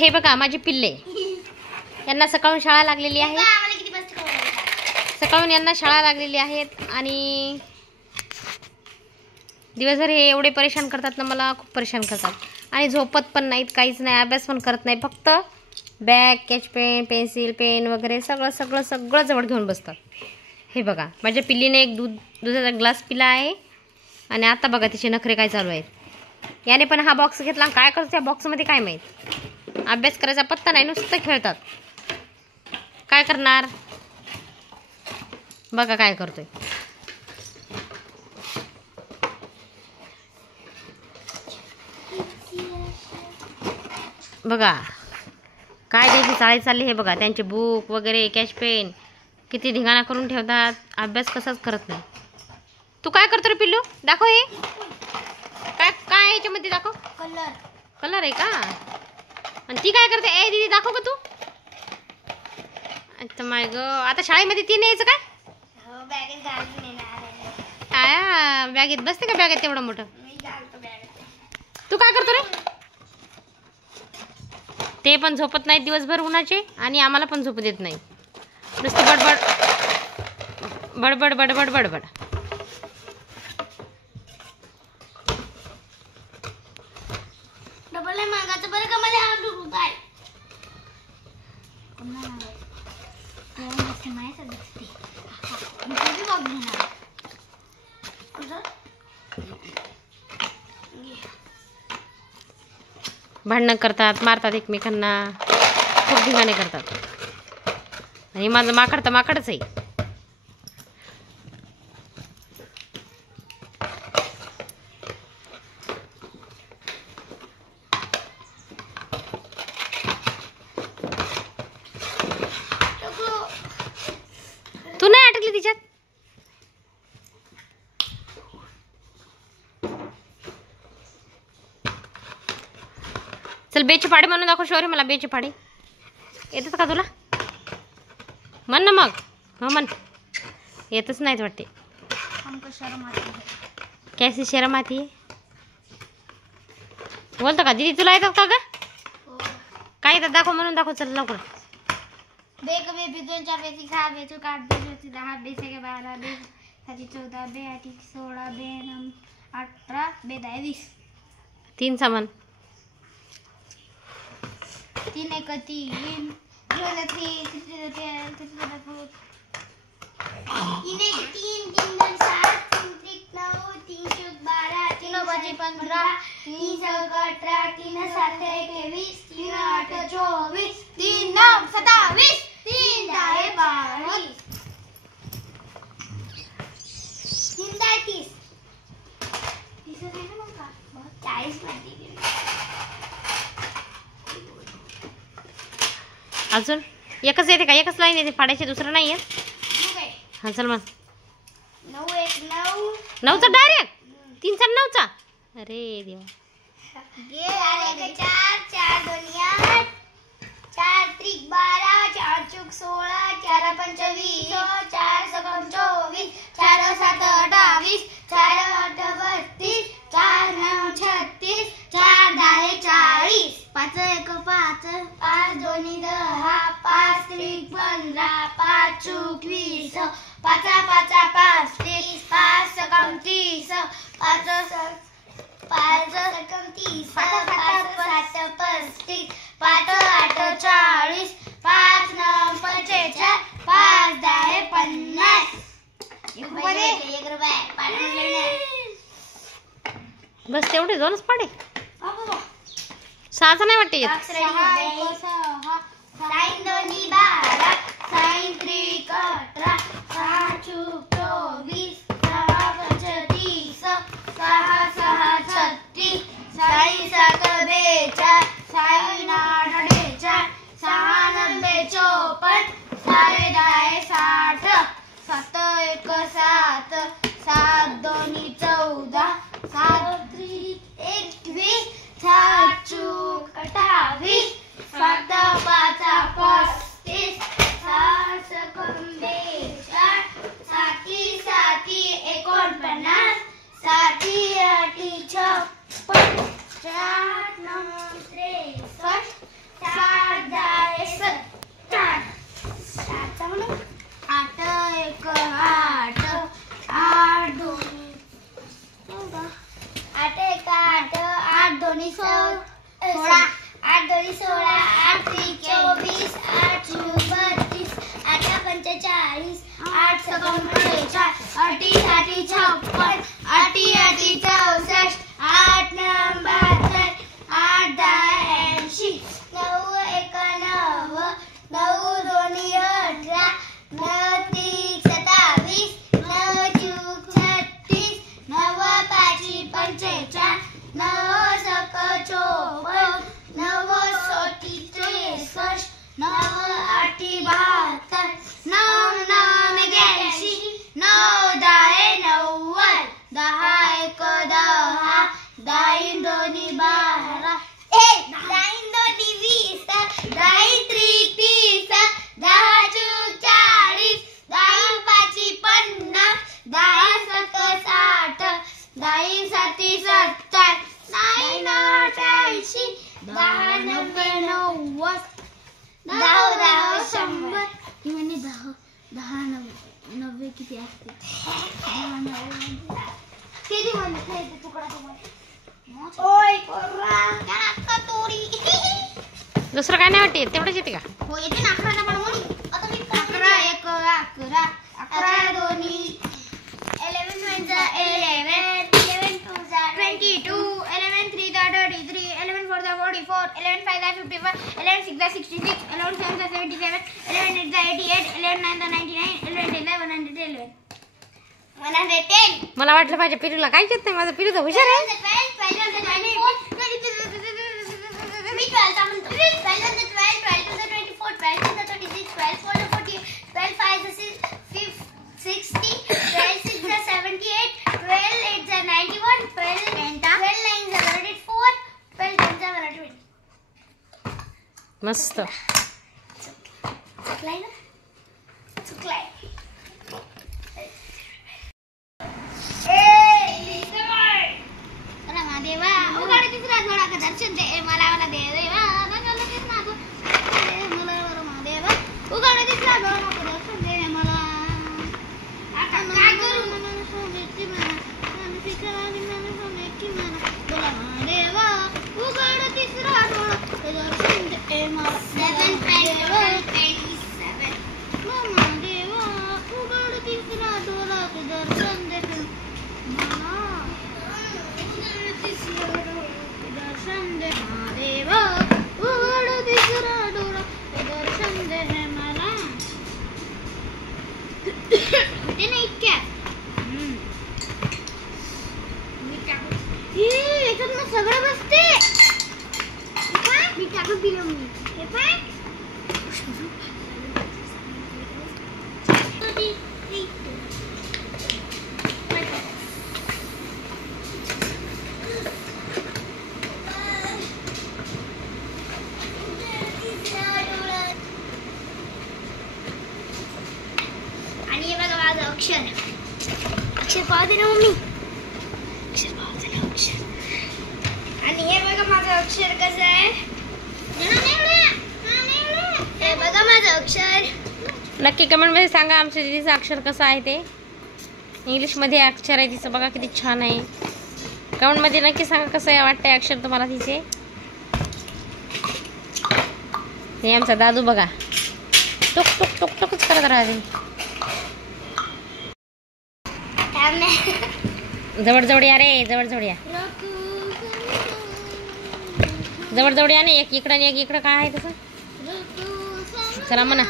हे बघा माझी पिल्ले, यांना सकाळून शाळा लागलेली आहे. सकाळून यांना शाळा लागलेली आहेत आणि दिवसभर हे एवढे परेशान करतात ना, मला खूप परेशान करतात. आणि झोपत पण नाहीत, काहीच नाही, अभ्यास पण करत नाही. फक्त bag, sketch pen, pencil, pen वगैरे सगळं सगळं सगळं जवळ घेऊन बसतात. हे बघा माझ्या पिल्लीने एक दुधाचा ग्लास पिला आहे आणि आता बघा तिचे नखरे काय चालू आहेत. याने पण हा बॉक्स घेतला, काय करतो त्या बॉक्समध्ये काय माहीत. अभ्यास करायचा पत्ता नाही, नुसतं खेळतात. काय करणार बघा काय करतोय. बघा काय द्यायची चाळी चालली. हे बघा त्यांचे बुक वगैरे, कॅश पेन किती धिंगाणा करून ठेवतात. अभ्यास कसाच करत नाही. तू काय करतो रे पिल्लू? दाखव. हे काय काय याच्यामध्ये दाखव. कलर आहे का? आणि ती काय करते? ए दीदी दाखव का तू? अच्छा माय ग, आता शाळेमध्ये ती न्यायचं काय? आया बॅगेत बसते का? बॅगेत तेवढं मोठं. तू काय करतो रे? ते पण झोपत नाहीत दिवसभर उन्हाचे आणि आम्हाला पण झोपू देत नाही. नुसतं बडबड बडबड बडबड बडबड. भांडणं करतात, मारतात एकमेकांना, खूप धिंगाणे करतात. आणि माझं माकड तर माकडच आहे. तू नाही अटकली तिच्यात? चल बेचे पाडे म्हणून दाखव शौर्य मला. बेचे पाडे येतात का तुला? म्हण ना मग. हो म्हण. येतच नाहीत वाटते. कैसी शर्म आती है? बोलतो का दीदी? तुला येतात का ग? काय येतात दाखव म्हणून दाखव. चल लवकर. बे कभी बे 2 4 बे 6 बे 8 बे 10 बे 12 बे 14 बे 16 बे 18 बे 20. 3 सामान. 3 1 3 2 3 3 3 9 5 15 3 6 18 3 7 21 3 8 24 3 9 27 3 10 12 3 30 40 अजून एकच येते का? एकच लाईन येते फाडायची, दुसरं नाही येत. हा चल मग. 9 1 9 9चा डायरेक्ट 3चा 9चा. अरे देवा. 4 4 2 8 4 3 12 4 4 16 4 5 20 4 6 24 4 7 28 4 8 32 4 9 36 4 10 40 5 1 5 5 2 10 5 3 15 5 चूक 20 5 5 35 5 6 30 5 5 30 5 7 35 5 8 40 5 9 45 5 10 50. बस तेवढे 2च पाडे. 6चा नाही वाटते येत. 6 2 12 6 3 18 6 चूक 24 6 5 30 6 6 36 6 7 42 6 8 48 6 9 54 6 10 60 7 1 7 7 2 14 7 3 21 7 चूक 28 7 5 35 7 42 साठी 49 साठी 8 56 4 9 63 10 90 90 10 100 म्हणजे 10 90 किती असते? 10 90 किती म्हणते तुकडा तुम्हाला? ओय पोरा का तोरी. दुसरं काय नाही वाटते, तेवढंच येते का? हो येते ना. 11 पण बोली. आता मी 11 1 11 11 दोन्ही 11 1 11 11 2 22 11 3 33 11 4 44 11 5 51 11 6 66 11 7 77 11 8 88 11 9 99 11 10 111 110. मला वाटलं माझ्या पिरूला काहीच येत नाही, माझा पिरू तर हुशार आहे. मी 12 चा म्हणतो. 12 to 12 12 to 24 12 to 36 12 4 40 12 5 60 12 6 78 12 8 91 12 9 104 12 10 120. मस्त. चुकलाय ना? चुकलाय. देवा उघड तिसरा थोडा का दर्शन दे मला मला दे देवा नगल तिसरा मला देवा उघड तिसरा थोडा का दर्शन दे मला. आता काय करू? मला सोनेची मला फिकरावी मला सोनेची मला बोला देवा उघड तिसरा थोडा का दर्शन दे मला. 7 देवा 27 मम्मा देवा उघड तिसरा थोडा का दर्शन दे मला. दर्शन दे देवा उघड तिसरा डोळा दर्शन दे मला. ते नाही क्या याच्यात मग सगळं बसते. मी टाकून दिलं मी हे पाय. आणि हे बघा माझं अक्षर. अक्षर पाहते ना मम्मी. अक्षर पाहते ना अक्षर. आणि हे बघा माझं अक्षर कसं आहे. हे बघा माझं अक्षर. नक्की कमेंटमध्ये सांगा आमच्या दीदीचं अक्षर कसं आहे ते. इंग्लिशमध्ये अक्षर आहे तिचं, बघा किती छान आहे. कमेंटमध्ये नक्की सांगा कसं आहे वाटतंय अक्षर तुम्हाला तिचे. हे आमचा दादू बघा टुक टुक टुक टुकच करत राहते. जवळ जवळ या रे, जवळ जवळ या, जवळ जवळ या. एक इकडं आणि एक इकडं. काय आहे तसं? चला म्हणा.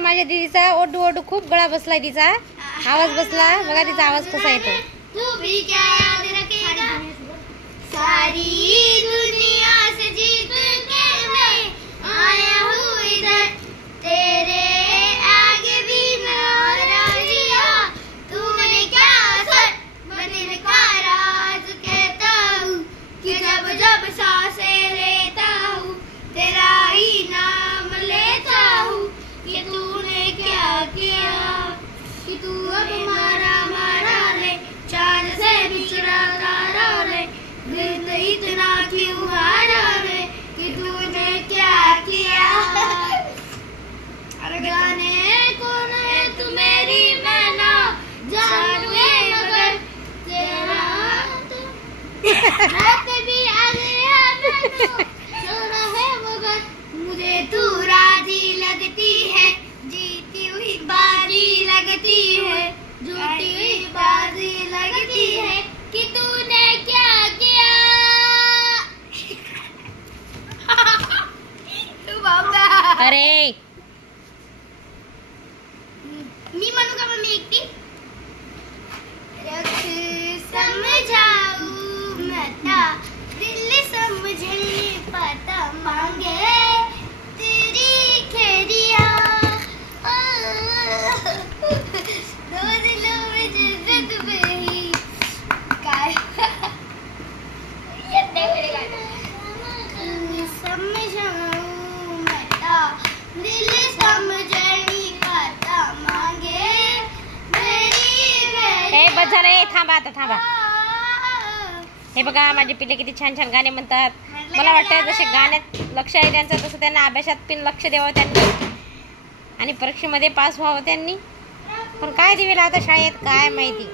माझ्या दीदीचा ओढू ओढू खूप गळा बसलाय, तिचा आवाज बसला. बघा तिचा आवाज कसा येतो. तू भी क्या याद रखेगा सारी दुनिया से जीत के मैं आया हूँ इधर तेरे आगे भी नाराजिया तूने क्या असर मैं दिल का राज कहता हूँ कि जब जब सांसें लेता हूँ तेरा ही नाम लेता हूँ कि तूने क्या किया कि तू अब मारा मारा रे चांद से बिछड़ा तारा रे दिल इतना क्यों हारा रे कि तूने क्या किया जाने कौन है तू मेरी मैं ना जानू मगर तेरा रात भी आ गया मैं सोना है मगर मुझे तू राजी लगती है जीती हुई बारी लगती है झूठी हुई बाजी लगती है कि तूने क्या किया अरे मी म्हणू का मम्मी एकटी? रख समझाऊ मता दिल समझने पता मांगे तेरी खेरिया दो दिलों में जन्नत बही काय येत नाही मेरे गाणं. समझाऊ मता दिल समझने पता मांगे हे बस झालं, हे थांबा आता थांबा. हे बघा माझे पिल्ले किती छान छान गाणे म्हणतात. मला वाटतं जसे गाण्यात लक्ष आहे त्यांचं तसं त्यांना अभ्यासात पण लक्ष द्यावं त्यांनी आणि परीक्षेमध्ये पास व्हावं त्यांनी. पण काय दिवेल आता शाळेत काय माहिती.